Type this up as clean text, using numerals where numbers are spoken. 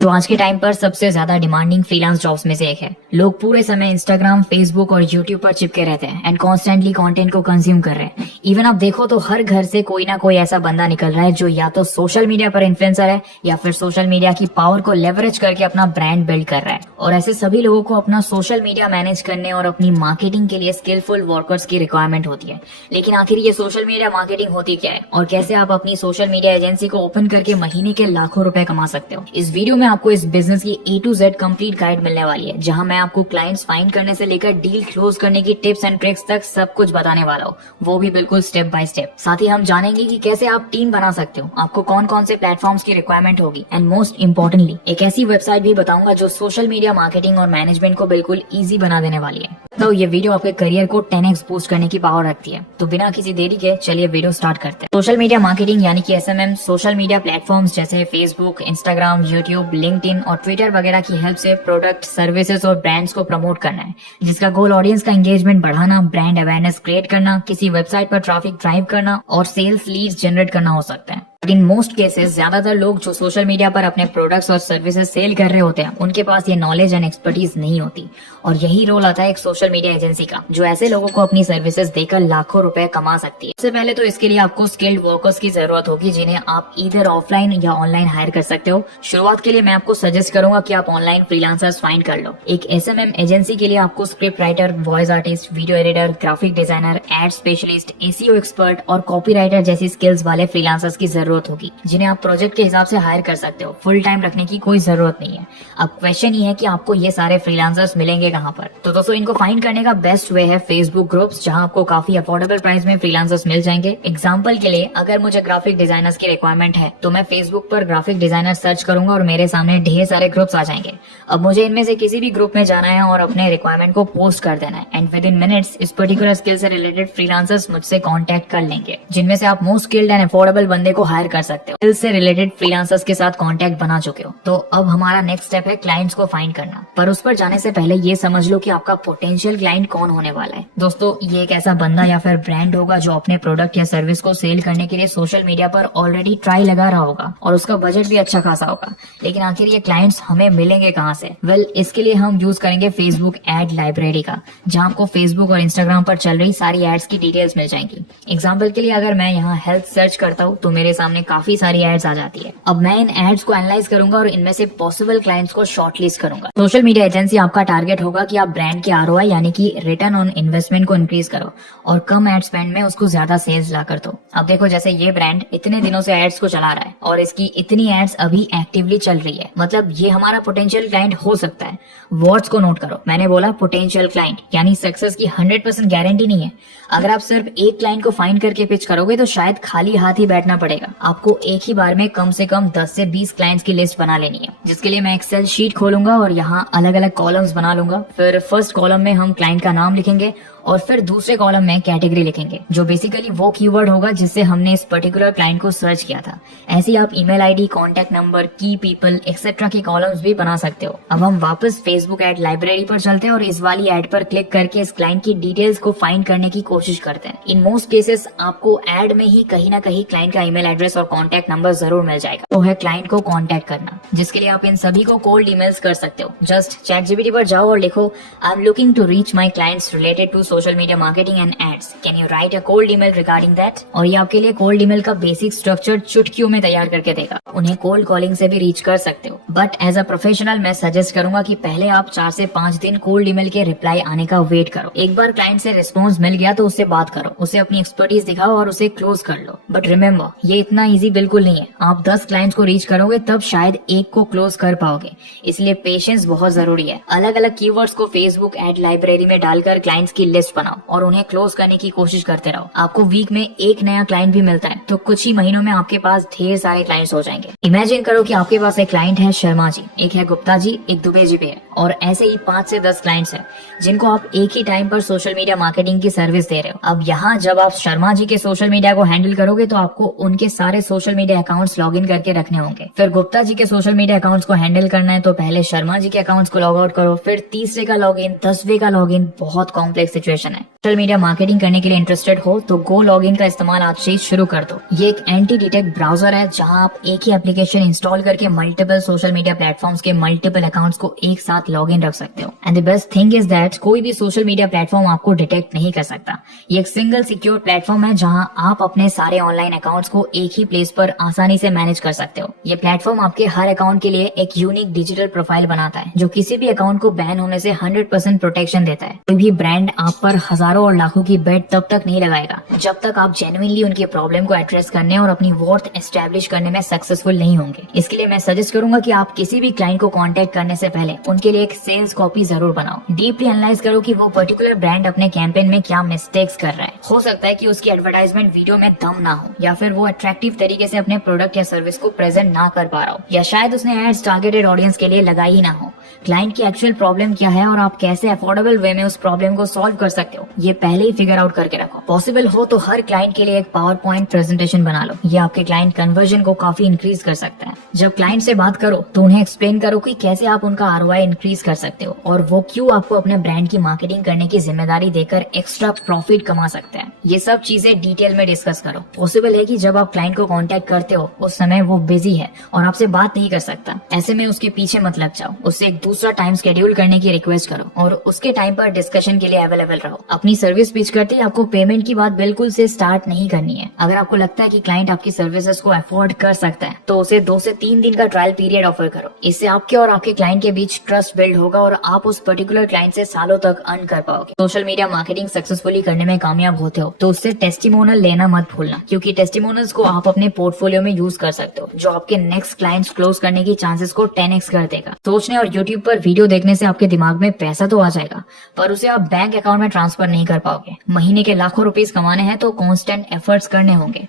जो आज के टाइम पर सबसे ज्यादा डिमांडिंग फ्रीलांस जॉब्स में से एक है। लोग पूरे समय इंस्टाग्राम, फेसबुक और यूट्यूब पर चिपके रहते हैं एंड कॉन्स्टेंटली कंटेंट को कंज्यूम कर रहे हैं। इवन आप देखो तो हर घर से कोई ना कोई ऐसा बंदा निकल रहा है जो या तो सोशल मीडिया पर इन्फ्लुएंसर है या फिर सोशल मीडिया की पावर को लेवरेज करके अपना ब्रांड बिल्ड कर रहा है। और ऐसे सभी लोगों को अपना सोशल मीडिया मैनेज करने और अपनी मार्केटिंग के लिए स्किलफुल वर्कर्स की रिक्वायरमेंट होती है। लेकिन आखिर ये सोशल मीडिया मार्केटिंग होती क्या है और कैसे आप अपनी सोशल मीडिया एजेंसी को ओपन करके महीने के लाखों रुपए कमा सकते हो। इस वीडियो में आपको इस बिजनेस की A to Z complete guide मिलने वाली है, जहां मैं आपको क्लाइंट्स फाइंड करने से लेकर डील क्लोज करने की टिप्स एंड ट्रिक्स तक सब कुछ बताने वाला हूँ, वो भी बिल्कुल स्टेप बाय स्टेप। साथ ही हम जानेंगे कि कैसे आप टीम बना सकते हो, आपको कौन कौन से प्लेटफॉर्म्स की रिक्वायरमेंट होगी एंड मोस्ट इम्पोर्टेंटली एक ऐसी वेबसाइट भी बताऊंगा जो सोशल मीडिया मार्केटिंग और मैनेजमेंट को बिल्कुल ईजी बना देने वाली है। तो ये वीडियो आपके करियर को 10x बूस्ट करने की पावर रखती है। तो बिना किसी देरी के चलिए वीडियो स्टार्ट करते हैं। सोशल मीडिया मार्केटिंग यानी कि SMM सोशल मीडिया प्लेटफॉर्म्स जैसे फेसबुक, इंस्टाग्राम, यूट्यूब, लिंक्डइन और ट्विटर वगैरह की हेल्प से प्रोडक्ट, सर्विसेज और ब्रांड्स को प्रमोट करना है, जिसका गोल ऑडियंस का एंगेजमेंट बढ़ाना, ब्रांड अवेयरनेस क्रिएट करना, किसी वेबसाइट पर ट्रैफिक ड्राइव करना और सेल्स लीड्स जनरेट करना हो सकता है। बट इन मोस्ट केसेस ज्यादातर लोग जो सोशल मीडिया पर अपने प्रोडक्ट्स और सर्विसेज सेल कर रहे होते हैं, उनके पास ये नॉलेज एंड एक्सपर्टीज नहीं होती। और यही रोल आता है एक सोशल मीडिया एजेंसी का, जो ऐसे लोगों को अपनी सर्विसेज देकर लाखों रुपए कमा सकती है। सबसे पहले तो इसके लिए आपको स्किल्ड वर्कर्स की जरूरत होगी, जिन्हें आप इधर ऑफलाइन या ऑनलाइन हायर कर सकते हो। शुरुआत के लिए मैं आपको सजेस्ट करूंगा कि आप ऑनलाइन फ्रीलांसर्स फाइंड कर लो। एक SMM एजेंसी के लिए आपको script writer, voice artist, video editor, graphic designer, ad specialist, SEO expert और कॉपी राइटर जैसी स्किल्स वाले फ्रीलांसर्स की जरूरत होगी, जिन्हें आप प्रोजेक्ट के हिसाब से हायर कर सकते हो। फुल टाइम रखने की कोई जरूरत नहीं है। अब क्वेश्चन ये है कि आपको ये सारे फ्रीलांसर्स मिलेंगे कहाँ पर। तो दोस्तों, इनको फाइंड करने का बेस्ट वे है फेसबुक ग्रुप्स, जहां आपको काफी अफोर्डेबल प्राइस में फ्रीलांसर्स मिल जाएंगे। एग्जांपल के लिए, अगर मुझे ग्राफिक डिजाइनर्स की रिक्वायरमेंट है तो मैं फेसबुक पर ग्राफिक डिजाइनर सर्च करूंगा और मेरे सामने ढेर सारे ग्रुप्स आ जाएंगे। अब मुझे इनमें से किसी भी ग्रुप में जाना है और अपने रिक्वायरमेंट को पोस्ट कर देना है एंड विद इन मिनट्स इस पर्टिकुलर स्किल से रिलेटेड फ्रीलांसर्स मुझसे कॉन्टेक्ट कर लेंगे, जिनमें से आप मोस्ट स्किल्ड एंड अफोर्डेबल बंदे को हायर कर सकते हो। स्किल से रिलेटेड फ्रीलांसर्स के साथ कॉन्टेक्ट बना चुके हो तो अब हमारा नेक्स्ट स्टेप है क्लाइंट्स को फाइंड करना। पर उस पर जाने से पहले ये समझ लो कि आपका पोटेंशियल क्लाइंट कौन होने वाला है। दोस्तों, ये एक ऐसा बंदा या फिर ब्रांड होगा जो अपने प्रोडक्ट या सर्विस को सेल करने के लिए सोशल मीडिया पर ऑलरेडी ट्राई लगा रहा होगा और उसका बजट भी अच्छा खासा होगा। लेकिन आखिर ये क्लाइंट्स हमें मिलेंगे कहाँ से? वेल, इसके लिए हम यूज करेंगे फेसबुक एड लाइब्रेरी का, जहाँ आपको फेसबुक और इंस्टाग्राम पर चल रही सारी एड्स की डिटेल्स मिल जाएंगी। एग्जाम्पल के लिए, अगर मैं यहाँ हेल्थ सर्च करता हूँ तो मेरे सामने काफी सारी एड्स आ जाती है। अब मैं इन एड्स को एनालाइज करूंगा और इनमें से पॉसिबल क्लाइंट्स को शॉर्टलिस्ट करूंगा। सोशल मीडिया एजेंसी आपका टारगेट होगा कि आप ब्रांड के ROI यानी कि रिटर्न ऑन इन्वेस्टमेंट को इंक्रीज करो और कम एड स्पेंड में उसको ज्यादा सेल्स ला कर दो। अब देखो, जैसे ये ब्रांड इतने दिनों से एड्स को चला रहा है और इसकी इतनी एड्स अभी एक्टिवली चल रही है, मतलब ये हमारा पोटेंशियल क्लाइंट हो सकता है। वर्ड्स को नोट करो, मैंने बोला पोटेंशियल क्लाइंट, यानी सक्सेस की 100% गारंटी नहीं है। अगर आप सिर्फ एक क्लाइंट को फाइंड करके पिच करोगे तो शायद खाली हाथ ही बैठना पड़ेगा। आपको एक ही बार में कम से कम 10 से 20 क्लाइंट्स की लिस्ट बना लेनी है, जिसके लिए मैं एक्सेल शीट खोलूंगा और यहाँ अलग अलग कॉलम्स बना लूंगा। फिर फर्स्ट कॉलम में हम क्लाइंट का नाम लिखेंगे और फिर दूसरे कॉलम में कैटेगरी लिखेंगे, जो बेसिकली वो कीवर्ड होगा जिससे हमने इस पर्टिकुलर क्लाइंट को सर्च किया था। ऐसे आप ईमेल आईडी, कॉन्टैक्ट नंबर, की पीपल एक्सेट्रा की कॉलम्स भी बना सकते हो। अब हम वापस फेसबुक एड लाइब्रेरी पर चलते हैं और इस वाली एड पर क्लिक करके इस क्लाइंट की डिटेल्स को फाइंड करने की कोशिश करते हैं। इन मोस्ट केसेस आपको एड में ही कहीं ना कहीं क्लाइंट का ईमेल एड्रेस और कॉन्टैक्ट नंबर जरूर मिल जाएगा। तो है क्लाइंट को कॉन्टैक्ट करना, जिसके लिए आप इन सभी को कोल्ड ईमेल्स कर सकते हो। जस्ट ChatGPT पर जाओ और लिखो, I am looking to reach my clients related to social media marketing and ads. Can you write a cold email regarding that? और ये आपके लिए कोल्ड ईमेल का बेसिक स्ट्रक्चर चुटकियों में तैयार करके देगा। उन्हें कोल्ड कॉलिंग से भी रीच कर सकते हो, बट एज अ प्रोफेशनल मैं सजेस्ट करूंगा कि पहले आप 4 से 5 दिन कोल्ड ईमेल के रिप्लाई आने का वेट करो। एक बार क्लाइंट से रिस्पॉन्स मिल गया तो उससे बात करो, उसे अपनी एक्सपर्टीज दिखाओ और उसे क्लोज कर लो। बट रिमेम्बर, ये इतना इजी बिल्कुल नहीं है। आप 10 क्लाइंट्स को रीच करोगे तब शायद एक को क्लोज कर पाओगे, इसलिए पेशेंस बहुत जरूरी है। अलग अलग कीवर्ड्स को फेसबुक एड लाइब्रेरी में डालकर क्लाइंट्स की लिस्ट बनाओ और उन्हें क्लोज करने की कोशिश करते रहो। आपको वीक में एक नया क्लाइंट भी मिलता है तो कुछ ही महीनों में आपके पास ढेर सारे क्लाइंट्स हो जाएंगे। इमेजिन करो कि आपके पास एक क्लाइंट है शर्मा जी, एक है गुप्ता जी, एक दुबे जी पे है और ऐसे ही 5 से 10 क्लाइंट्स हैं जिनको आप एक ही टाइम पर सोशल मीडिया मार्केटिंग की सर्विस दे रहे हो। अब यहाँ जब आप शर्मा जी के सोशल मीडिया को हैंडल करोगे तो आपको उनके सारे social media accounts log in करके रखने होंगे। फिर गुप्ता जी के सोशल मीडिया अकाउंट्स को हैंडल करना है तो पहले शर्मा जी के अकाउंट्स को लॉग आउट करो, फिर तीसरे का लॉग इन, 10वें का लॉग इन। बहुत कॉम्प्लेक्स सिचुएशन है। सोशल मीडिया मार्केटिंग करने के लिए इंटरेस्टेड हो तो गो लॉगिन का इस्तेमाल आज से ही शुरू कर दो। ये एक एंटी डिटेक्ट ब्राउजर है जहां आप एक ही एप्लीकेशन इंस्टॉल करके मल्टीपल सोशल मीडिया प्लेटफॉर्म्स के मल्टीपल अकाउंट्स को एक साथ लॉगिन रख सकते हो। And the best thing is that कोई भी सोशल मीडिया प्लेटफॉर्म आपको डिटेक्ट नहीं कर सकता। ये एक सिंगल सिक्योर प्लेटफॉर्म है जहां आप अपने सारे ऑनलाइन अकाउंट्स को एक ही प्लेस पर आसानी से मैनेज कर सकते हो। ये प्लेटफॉर्म आपके हर अकाउंट के लिए एक यूनिक डिजिटल प्रोफाइल बनाता है जो किसी भी अकाउंट को बैन होने से 100% प्रोटेक्शन देता है। कोई भी ब्रांड आप पर हजारों और लाखों की बेट तब तक नहीं लगाएगा जब तक आप जेन्युइनली उनके प्रॉब्लम को एड्रेस करने और अपनी वर्थ एस्टेब्लिश करने में सक्सेसफुल नहीं होंगे। इसके लिए मैं सजेस्ट करूंगा कि आप किसी भी क्लाइंट को कांटेक्ट करने से पहले उनके लिए एक सेल्स कॉपी जरूर बनाओ। डीपली एनालाइज करो कि वो पर्टिकुलर ब्रांड अपने कैंपेन में क्या मिस्टेक्स कर रहा है। हो सकता है कि उसकी एडवर्टाइजमेंट वीडियो में दम ना हो, या फिर वो अट्रैक्टिव तरीके से अपने प्रोडक्ट या सर्विस को प्रेजेंट ना कर पा रहा हो, या शायद उसने एड्स टारगेटेड ऑडियंस के लिए लगाई ही ना हो। क्लाइंट की एक्चुअल प्रॉब्लम क्या है और आप कैसे अफोर्डेबल वे में उस प्रॉब्लम को सॉल्व कर सकते हो, ये पहले ही फिगर आउट करके रखो। पॉसिबल हो तो हर क्लाइंट के लिए एक पावर पॉइंट प्रेजेंटेशन बना लो। ये आपके क्लाइंट कन्वर्जन को काफी इंक्रीज कर सकता है। जब क्लाइंट से बात करो तो उन्हें एक्सप्लेन करो कि कैसे आप उनका आरओआई इंक्रीज कर सकते हो और वो क्यों आपको अपने ब्रांड की मार्केटिंग करने की जिम्मेदारी देकर एक्स्ट्रा प्रॉफिट कमा सकते हैं। ये सब चीजें डिटेल में डिस्कस करो। पॉसिबल है कि जब आप क्लाइंट को कांटेक्ट करते हो उस समय वो बिजी है और आपसे बात नहीं कर सकता। ऐसे में उसके पीछे मत लग जाओ, उससे एक दूसरा टाइम शेड्यूल करने की रिक्वेस्ट करो और उसके टाइम पर डिस्कशन के लिए अवेलेबल रहो। अपनी सर्विस पिच करते ही आपको पेमेंट की बात बिल्कुल से स्टार्ट नहीं करनी है। अगर आपको लगता है कि क्लाइंट आपकी सर्विसेज को अफोर्ड कर सकता है तो उसे 2 से 3 दिन का ट्रायल पीरियड ऑफर करो। इससे आपके और आपके क्लाइंट के बीच ट्रस्ट बिल्ड होगा और आप उस पर्टिकुलर क्लाइंट से सालों तक अर्न कर पाओगे। सोशल मीडिया मार्केटिंग सक्सेसफुली करने में कामयाब होते हो तो उससे टेस्टिमोनियल लेना मत भूलना, क्योंकि टेस्टिमोनियल्स को आप अपने पोर्टफोलियो में यूज कर सकते हो जो आपके नेक्स्ट क्लाइंट्स क्लोज करने की चांसेस को 10x कर देगा। सोचने और यूट्यूब पर वीडियो देखने से आपके दिमाग में पैसा तो आ जाएगा पर उसे आप बैंक अकाउंट में ट्रांसफर नहीं कर पाओगे। महीने के लाखों रुपीस कमाने हैं तो कांस्टेंट एफर्ट्स करने होंगे।